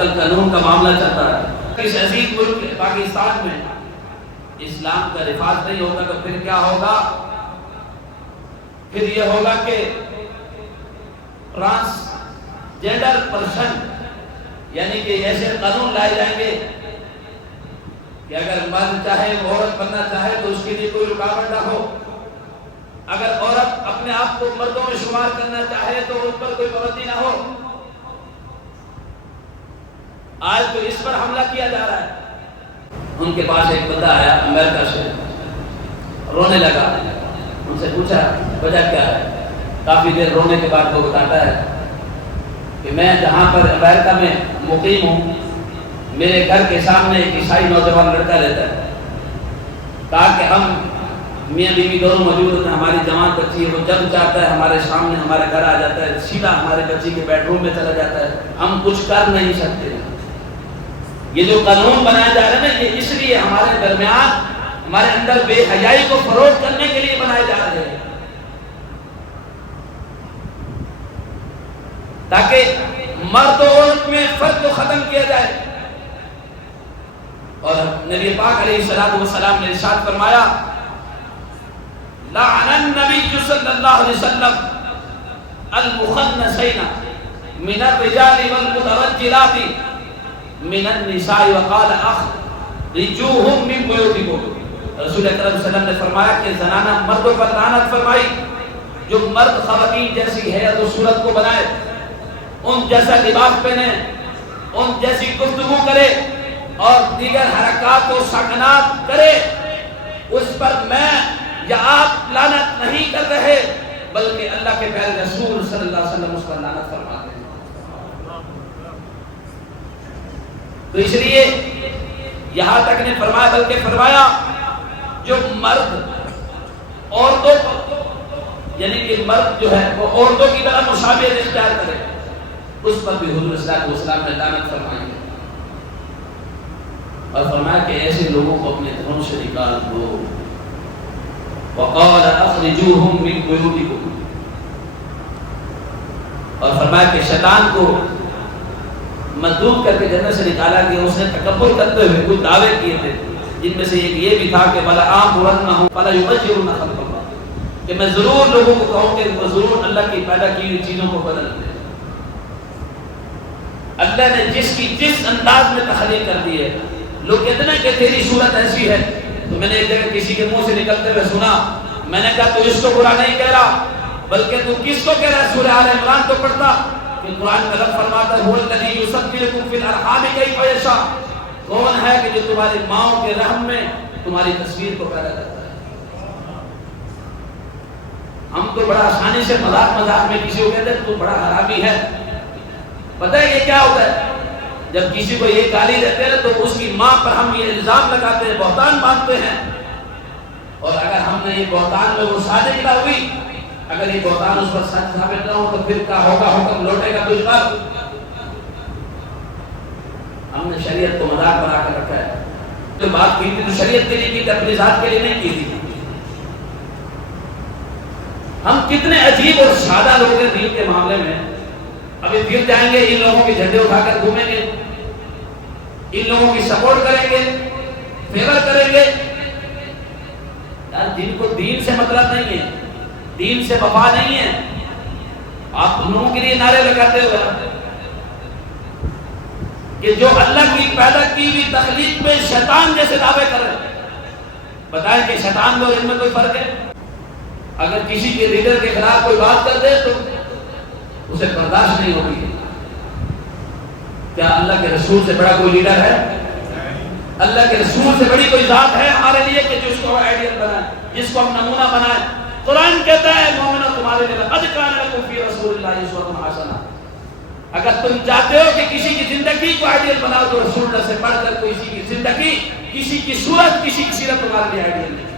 کل قانون کا معاملہ چلتا ہے اس عزیز ملک پاکستان میں اسلام کا رفاظ نہیں ہوگا تو پھر کیا ہوگا؟ پھر یہ ہوگا کہ ٹرانسجینڈر پرسن یعنی کہ ایسے قانون لائے جائیں گے کہ اگر مرد چاہے عورت بننا چاہے تو اس کے لیے کوئی رکاوٹ نہ ہو، اگر عورت اپنے آپ کو مردوں میں شمار کرنا چاہے تو اس پر کوئی پابندی نہ ہو۔ آج تو اس پر حملہ کیا جا رہا ہے۔ ان کے پاس ایک بندہ آیا امریکہ سے، رونے لگا، ان سے پوچھا وجہ کیا ہے؟ کافی دیر رونے کے بعد وہ بتاتا ہے کہ میں جہاں پر امریکہ میں مقیم ہوں، میرے گھر کے سامنے ایک عیسائی نوجوان لڑکا رہتا ہے، تاکہ ہم میاں بیوی دونوں موجود ہوتے ہیں، ہماری جوان بچی ہے، وہ جب چاہتا ہے ہمارے سامنے ہمارے گھر آ جاتا ہے، سیدھا ہمارے بچی کے بیڈ روم میں چلا جاتا ہے، ہم کچھ کر نہیں سکتے۔ یہ جو قانون بنایا جا رہا ہے نا، یہ اس لیے ہمارے درمیان ہمارے اندر بے حیائی کو فروغ کرنے کے لیے بنائے جا رہے ہیں، تاکہ مرد و عورت میں فرق کو ختم کیا جائے۔ اور نبی پاک علیہ السلام نے ارشاد فرمایا لعن النبی صلی اللہ علیہ وسلم المخنثین من الرجال والمترجلات من النساء وقال اخرجوهم من بیوتکم۔ رسول اکرم صلی اللہ علیہ وسلم نے فرمایا کہ زنانہ مردوں پر لعنت فرمائی جو مرد خواتین جیسی حیت و صورت کو بنائے، ان جیسا لباس پہنے، ان جیسی گفتگو کرے اور دیگر حرکات و سکنات کرے، اس پر میں یا آپ لعنت نہیں کر رہے بلکہ اللہ کے پیارے رسول صلی اللہ علیہ وسلم اس پر لعنت فرماتے ہیں۔ تو اس لیے یہاں تک نے فرمایا، بلکہ فرمایا جو مرد عورتوں پر یعنی کہ مرد جو ہے وہ عورتوں کی طرح مشابہت اختیار کرے، اس پر بھی حضور صلی اللہ علیہ وسلم نے لعنت فرمائی ہے، اور فرمایا کہ ایسے لوگوں کو اپنے گھروں سے نکال دو۔ وقال اخرجوهم من بیوتکم، اور فرمایا کہ شیطان کو مردود کر کے جنت سے نکالا گیا۔ اس نے تکبر کرتے ہوئے کچھ دعوے کیے تھے، جن میں سے ایک یہ بھی تھا کہ وَلَآمُرَنَّهُمْ فَلَا يُغَيِّرُنَّ خَلْقَ اللَّهِ، کہ میں ضرور لوگوں کو کہوں کہ وہ ضرور اللہ کی پیدا کی ہوئی چیزوں کو بدل دیں۔ اللہ نے جس کی جس انداز میں تخلیق کر دی ہے، لوگ کہتے ہیں کہ تیری صورت ایسی ہے، تو میں نے ایک جگہ کسی کے منہ سے نکلتے ہوئے سنا، میں نے کہا تو اس کو برا نہیں کہہ رہا بلکہ تو کس کو کہہ رہا ہے؟ سورہ آل عمران تو پڑھتا کہ قرآن کا رب فرماتا ہے هو الذی یصورکم فی الارحام کیف یشاء، کون ہے کہ جو تمہاری ماؤں کے رحم میں تمہاری تصویر کو پیدا کرتا ہے۔ ہم تو بڑا آسانی سے مذاق میں کسی کو کہتے ہیں تو بڑا حرامی ہے۔ پتہ ہے یہ کیا ہوتا ہے؟ جب کسی کو یہ گالی دیتے ہیں تو اس کی ماں پر ہم یہ الزام لگاتے ہیں، بہتان باندھتے ہیں، اور اگر ہم نے یہ بہتان میں وہ صادق نہ ہوئی، اگر یہ بہتان اس پر سچ ثابت نہ ہو تو پھر کیا ہوگا؟ حکم لوٹے گا تجھ پر۔ ہم نے شریعت کو مذاق بنا کر رکھا ہے۔ جو بات کی تھی تو شریعت کے لیے کی تھی، اپنی ذات کے لیے نہیں کی تھی۔ ہم کتنے عجیب اور سادہ لوگ ہیں دین کے معاملے میں۔ ابھی پھر جائیں گے، ان لوگوں کے جھنڈے اٹھا کر گھومیں گے، ان لوگوں کی سپورٹ کریں گے، فیور کریں گے۔ یار جن کو دین سے مطلب نہیں ہے، دین سے وفا نہیں ہے، آپ ان لوگوں کے لیے نعرے لگاتے ہوئے کہ جو اللہ کی پیدا کی ہوئی تخلیق میں شیطان جیسے دعوے کر رہے ہیں، بتائیں کہ شیطان اور ان میں کوئی فرق ہے؟ اگر کسی کے لیڈر کے خلاف کوئی بات کر دے تو اسے برداشت نہیں ہوگی۔ کیا اللہ کے رسول سے بڑا کوئی لیڈر ہے؟ اللہ کے رسول سے بڑی کوئی ذات ہے ہمارے لیے کہ جس کو آئیڈیل بنائے، جس کو ہم نمونہ بنائے؟ قرآن کہتا ہے مومنو تمہارے لیے لقد کان لکم فی رسول اللہ اسوۃ حسنہ۔ اگر تم چاہتے ہو کہ کسی کی زندگی کو آئیڈیل بناؤ تو رسول اللہ سے پڑھ کر کسی کی زندگی، کسی کی صورت، کسی کی سیرت تمہارے لیے آئیڈیل نہیں۔